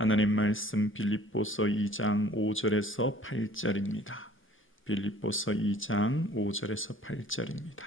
하나님 말씀 빌립보서 2장 5절에서 8절입니다. 빌립보서 2장 5절에서 8절입니다.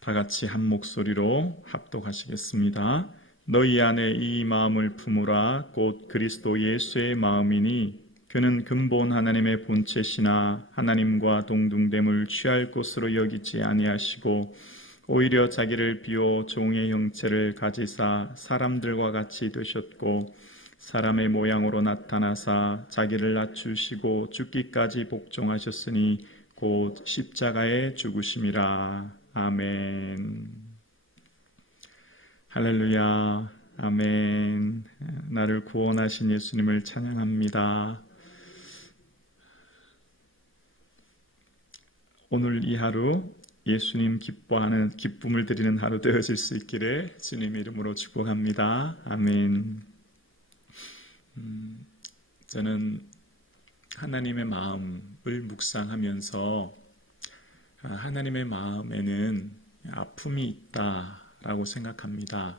다 같이 한 목소리로 합독하시겠습니다. 너희 안에 이 마음을 품으라. 곧 그리스도 예수의 마음이니 그는 근본 하나님의 본체시나 하나님과 동등됨을 취할 것으로 여기지 아니하시고 오히려 자기를 비워 종의 형체를 가지사 사람들과 같이 되셨고 사람의 모양으로 나타나사 자기를 낮추시고 죽기까지 복종하셨으니 곧 십자가에 죽으심이라. 아멘. 할렐루야. 아멘. 나를 구원하신 예수님을 찬양합니다. 오늘 이 하루 예수님 기뻐하는 기쁨을 드리는 하루 되어질 수 있기를 주님의 이름으로 축복합니다. 아멘. 저는 하나님의 마음을 묵상하면서 하나님의 마음에는 아픔이 있다라고 생각합니다.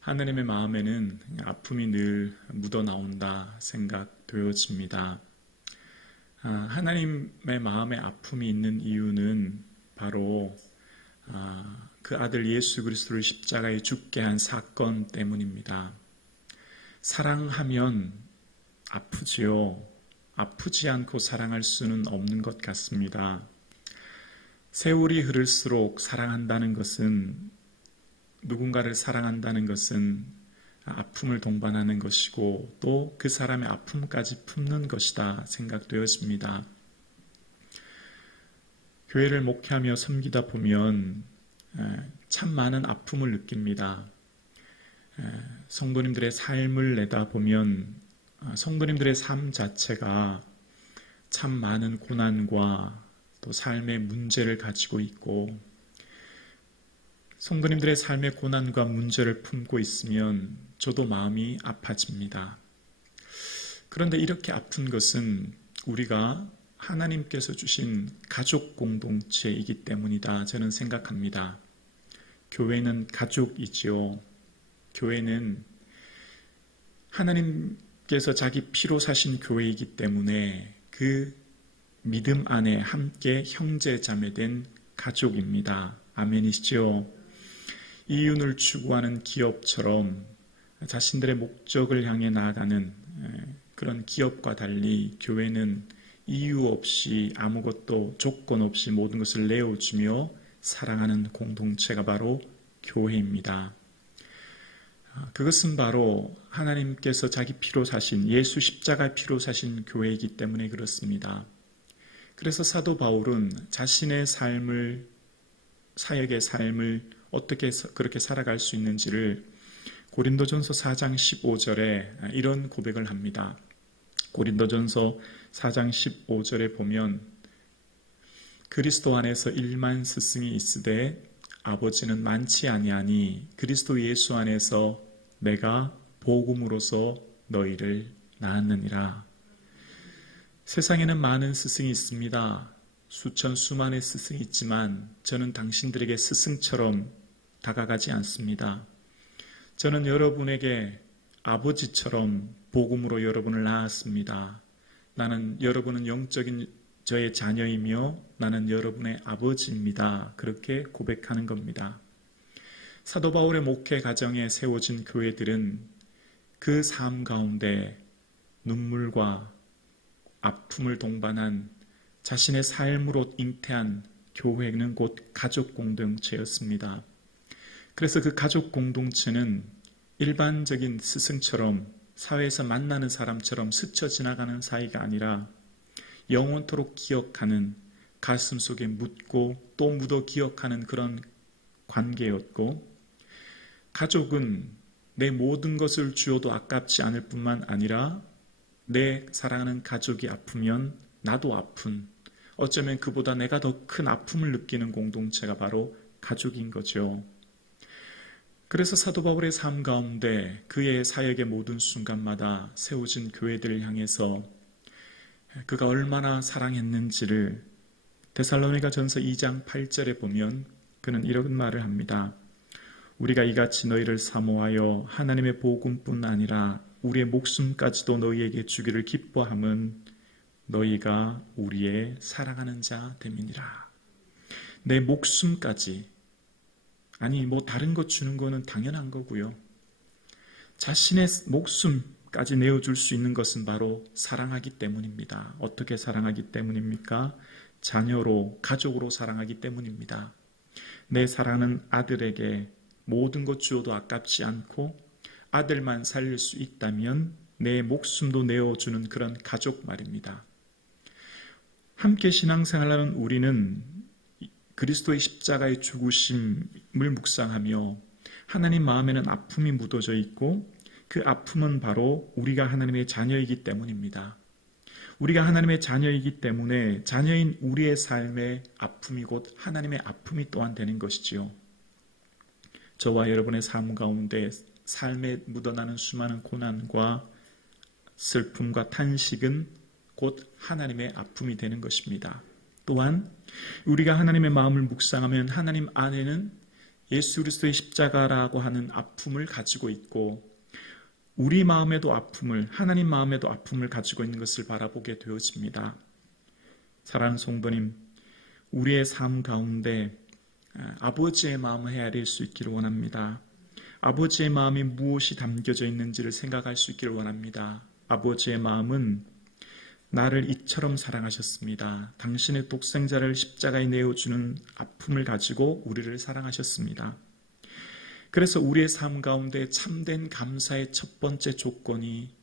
하나님의 마음에는 아픔이 늘 묻어나온다 생각되어집니다. 하나님의 마음에 아픔이 있는 이유는 바로 그 아들 예수 그리스도를 십자가에 죽게 한 사건 때문입니다. 사랑하면 아프지요. 아프지 않고 사랑할 수는 없는 것 같습니다. 세월이 흐를수록 사랑한다는 것은, 누군가를 사랑한다는 것은 아픔을 동반하는 것이고 또 그 사람의 아픔까지 품는 것이다 생각되어집니다. 교회를 목회하며 섬기다 보면 참 많은 아픔을 느낍니다. 성도님들의 삶을 내다보면 성도님들의 삶 자체가 참 많은 고난과 또 삶의 문제를 가지고 있고, 성도님들의 삶의 고난과 문제를 품고 있으면 저도 마음이 아파집니다. 그런데 이렇게 아픈 것은 우리가 하나님께서 주신 가족 공동체이기 때문이다 저는 생각합니다. 교회는 가족이지요. 교회는 하나님께서 자기 피로 사신 교회이기 때문에 그 믿음 안에 함께 형제 자매된 가족입니다. 아멘이시죠? 이윤을 추구하는 기업처럼 자신들의 목적을 향해 나아가는 그런 기업과 달리 교회는 이유 없이 아무것도 조건 없이 모든 것을 내어주며 사랑하는 공동체가 바로 교회입니다. 그것은 바로 하나님께서 자기 피로 사신, 예수 십자가 피로 사신 교회이기 때문에 그렇습니다. 그래서 사도 바울은 자신의 삶을, 사역의 삶을 어떻게 그렇게 살아갈 수 있는지를 고린도전서 4장 15절에 이런 고백을 합니다. 고린도전서 4장 15절에 보면 그리스도 안에서 1만 스승이 있으되 아버지는 많지 아니하니 그리스도 예수 안에서 내가 복음으로서 너희를 낳았느니라. 세상에는 많은 스승이 있습니다. 수천 수만의 스승이 있지만 저는 당신들에게 스승처럼 다가가지 않습니다. 저는 여러분에게 아버지처럼 복음으로 여러분을 낳았습니다. 나는 여러분은 영적인 저의 자녀이며 나는 여러분의 아버지입니다. 그렇게 고백하는 겁니다. 사도 바울의 목회 가정에 세워진 교회들은 그 삶 가운데 눈물과 아픔을 동반한 자신의 삶으로 잉태한 교회는 곧 가족 공동체였습니다. 그래서 그 가족 공동체는 일반적인 스승처럼 사회에서 만나는 사람처럼 스쳐 지나가는 사이가 아니라 영원토록 기억하는, 가슴 속에 묻고 또 묻어 기억하는 그런 관계였고, 가족은 내 모든 것을 주어도 아깝지 않을 뿐만 아니라 내 사랑하는 가족이 아프면 나도 아픈, 어쩌면 그보다 내가 더 큰 아픔을 느끼는 공동체가 바로 가족인 거죠. 그래서 사도 바울의 삶 가운데 그의 사역의 모든 순간마다 세워진 교회들을 향해서 그가 얼마나 사랑했는지를 데살로니가 전서 2장 8절에 보면 그는 이런 말을 합니다. 우리가 이같이 너희를 사모하여 하나님의 복음뿐 아니라 우리의 목숨까지도 너희에게 주기를 기뻐함은 너희가 우리의 사랑하는 자 됨이니라. 내 목숨까지, 아니 다른 것 주는 거는 당연한 거고요. 자신의 목숨까지 내어줄 수 있는 것은 바로 사랑하기 때문입니다. 어떻게 사랑하기 때문입니까? 자녀로, 가족으로 사랑하기 때문입니다. 내 사랑하는 아들에게 모든 것 주어도 아깝지 않고 아들만 살릴 수 있다면 내 목숨도 내어주는 그런 가족 말입니다. 함께 신앙생활하는 우리는 그리스도의 십자가의 죽으심을 묵상하며 하나님 마음에는 아픔이 묻어져 있고 그 아픔은 바로 우리가 하나님의 자녀이기 때문입니다. 우리가 하나님의 자녀이기 때문에 자녀인 우리의 삶의 아픔이 곧 하나님의 아픔이 또한 되는 것이지요. 저와 여러분의 삶 가운데 삶에 묻어나는 수많은 고난과 슬픔과 탄식은 곧 하나님의 아픔이 되는 것입니다. 또한 우리가 하나님의 마음을 묵상하면 하나님 안에는 예수 그리스도의 십자가라고 하는 아픔을 가지고 있고 우리 마음에도 아픔을, 하나님 마음에도 아픔을 가지고 있는 것을 바라보게 되어집니다. 사랑하는 성도님, 우리의 삶 가운데 아버지의 마음을 헤아릴 수 있기를 원합니다. 아버지의 마음이 무엇이 담겨져 있는지를 생각할 수 있기를 원합니다. 아버지의 마음은 나를 이처럼 사랑하셨습니다. 당신의 독생자를 십자가에 내어주는 아픔을 가지고 우리를 사랑하셨습니다. 그래서 우리의 삶 가운데 참된 감사의 첫 번째 조건이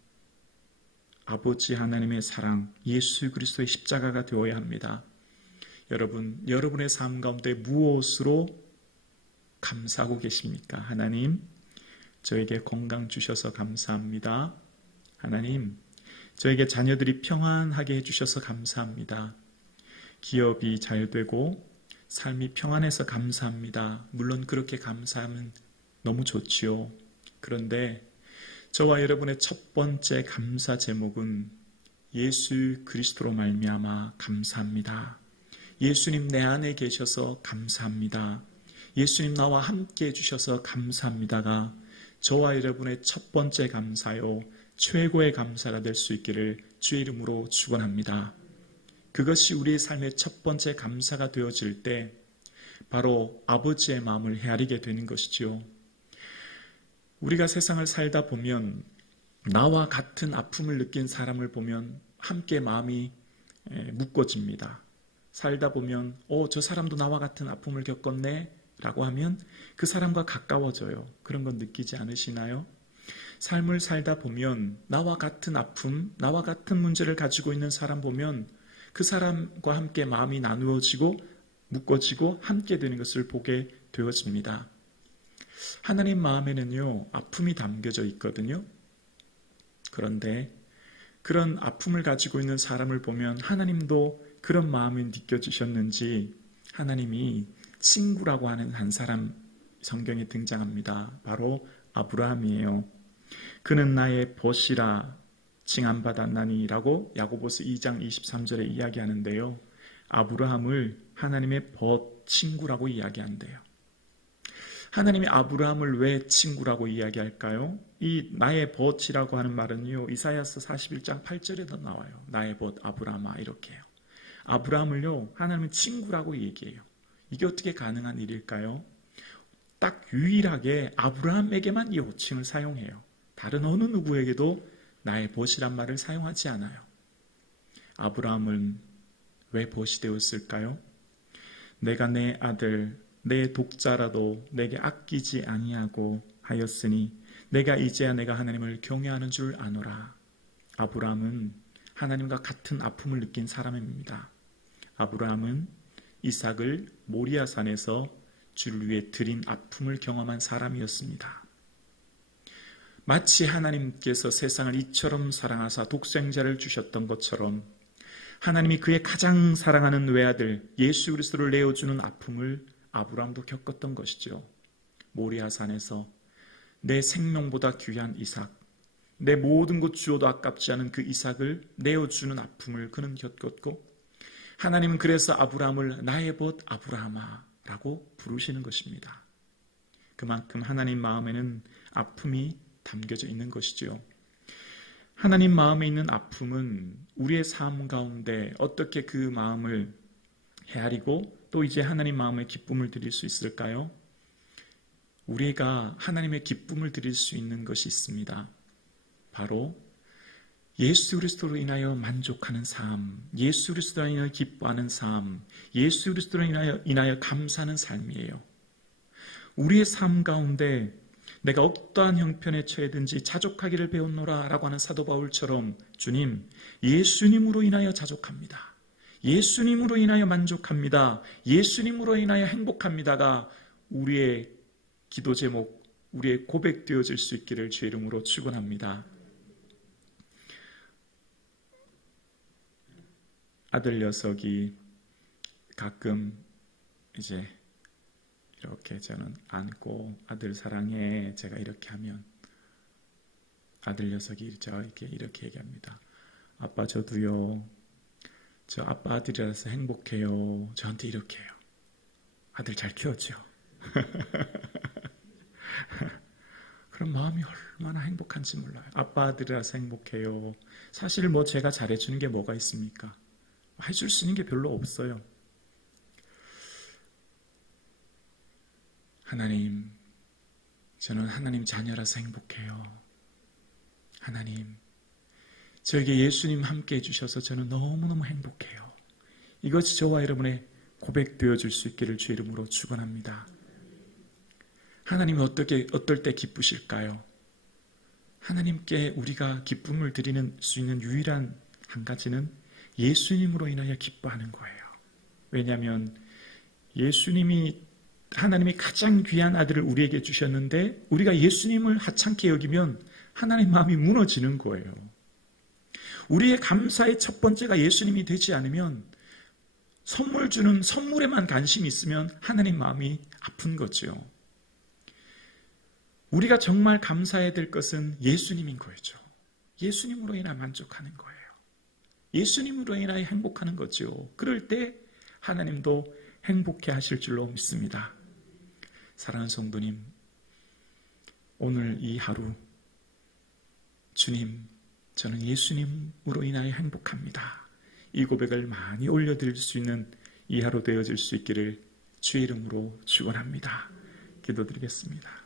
아버지 하나님의 사랑, 예수 그리스도의 십자가가 되어야 합니다. 여러분의 삶 가운데 무엇으로 감사하고 계십니까? 하나님, 저에게 건강 주셔서 감사합니다. 하나님, 저에게 자녀들이 평안하게 해주셔서 감사합니다. 기업이 잘 되고 삶이 평안해서 감사합니다. 물론 그렇게 감사하면 너무 좋지요. 그런데 저와 여러분의 첫 번째 감사 제목은 예수 그리스도로 말미암아 감사합니다. 예수님 내 안에 계셔서 감사합니다. 예수님 나와 함께 해주셔서 감사합니다가 저와 여러분의 첫 번째 감사요, 최고의 감사가 될 수 있기를 주의 이름으로 축원합니다. 그것이 우리의 삶의 첫 번째 감사가 되어질 때 바로 아버지의 마음을 헤아리게 되는 것이지요. 우리가 세상을 살다 보면 나와 같은 아픔을 느낀 사람을 보면 함께 마음이 묶어집니다. 살다 보면 저 사람도 나와 같은 아픔을 겪었네 라고 하면 그 사람과 가까워져요. 그런 건 느끼지 않으시나요? 삶을 살다 보면 나와 같은 아픔, 나와 같은 문제를 가지고 있는 사람 보면 그 사람과 함께 마음이 나누어지고 묶어지고 함께 되는 것을 보게 되어집니다. 하나님 마음에는요, 아픔이 담겨져 있거든요. 그런데 그런 아픔을 가지고 있는 사람을 보면 하나님도 그런 마음이 느껴지셨는지 하나님이 친구라고 하는 한 사람 성경에 등장합니다. 바로 아브라함이에요. 그는 나의 벗이라 칭함받았나니라고 야고보서 2장 23절에 이야기하는데요. 아브라함을 하나님의 벗 친구라고 이야기한대요. 하나님이 아브라함을 왜 친구라고 이야기할까요? 이 나의 벗이라고 하는 말은요, 이사야서 41장 8절에도 나와요. 나의 벗 아브라함아 이렇게요. 아브라함을요, 하나님은 친구라고 얘기해요. 이게 어떻게 가능한 일일까요? 딱 유일하게 아브라함에게만 이 호칭을 사용해요. 다른 어느 누구에게도 나의 벗이란 말을 사용하지 않아요. 아브라함은 왜 벗이 되었을까요? 내가 내 아들, 내 독자라도 내게 아끼지 아니하고 하였으니 내가 이제야 내가 하나님을 경외하는 줄 아노라. 아브라함은 하나님과 같은 아픔을 느낀 사람입니다. 아브라함은 이삭을 모리아산에서 주를 위해 드린 아픔을 경험한 사람이었습니다. 마치 하나님께서 세상을 이처럼 사랑하사 독생자를 주셨던 것처럼 하나님이 그의 가장 사랑하는 외아들 예수 그리스도를 내어주는 아픔을 아브라함도 겪었던 것이죠. 모리아산에서 내 생명보다 귀한 이삭, 내 모든 것 주어도 아깝지 않은 그 이삭을 내어주는 아픔을 그는 겪었고 하나님은 그래서 아브라함을 나의 벗 아브라함아 라고 부르시는 것입니다. 그만큼 하나님 마음에는 아픔이 담겨져 있는 것이지요. 하나님 마음에 있는 아픔은 우리의 삶 가운데 어떻게 그 마음을 헤아리고 또 이제 하나님 마음에 기쁨을 드릴 수 있을까요? 우리가 하나님의 기쁨을 드릴 수 있는 것이 있습니다. 바로 예수 그리스도로 인하여 만족하는 삶, 예수 그리스도로 인하여 기뻐하는 삶, 예수 그리스도로 인하여 감사하는 삶이에요. 우리의 삶 가운데 내가 어떠한 형편에 처해든지 자족하기를 배웠노라 라고 하는 사도 바울처럼 주님, 예수님으로 인하여 자족합니다. 예수님으로 인하여 만족합니다. 예수님으로 인하여 행복합니다가 우리의 기도 제목, 우리의 고백되어질 수 있기를 주의 이름으로 축원합니다. 아들 녀석이 가끔 이제 이렇게 저는 안고 아들 사랑해 제가 이렇게 하면 아들 녀석이 이렇게 얘기합니다. 아빠 저도요. 저 아빠 아들이라서 행복해요. 저한테 이렇게 해요. 아들 잘 키웠죠. 그럼 마음이 얼마나 행복한지 몰라요. 아빠 아들이라서 행복해요. 사실 뭐 제가 잘해주는 게 뭐가 있습니까? 해줄 수 있는 게 별로 없어요. 하나님, 저는 하나님 자녀라서 행복해요. 하나님, 저에게 예수님 함께 해주셔서 저는 너무너무 행복해요. 이것이 저와 여러분의 고백되어 줄 수 있기를 주의 이름으로 축원합니다. 하나님은 어떨 때 기쁘실까요? 하나님께 우리가 기쁨을 드리는 수 있는 유일한 한 가지는 예수님으로 인하여 기뻐하는 거예요. 왜냐하면 하나님이 가장 귀한 아들을 우리에게 주셨는데 우리가 예수님을 하찮게 여기면 하나님 마음이 무너지는 거예요. 우리의 감사의 첫 번째가 예수님이 되지 않으면 선물 주는 선물에만 관심이 있으면 하나님 마음이 아픈 거죠. 우리가 정말 감사해야 될 것은 예수님인 거죠. 예수님으로 인하여 만족하는 거예요. 예수님으로 인하여 행복하는 거죠. 그럴 때 하나님도 행복해 하실 줄로 믿습니다. 사랑하는 성도님, 오늘 이 하루 주님, 저는 예수님으로 인하여 행복합니다. 이 고백을 많이 올려드릴 수 있는 이 하루 되어질 수 있기를 주의 이름으로 축원합니다. 기도드리겠습니다.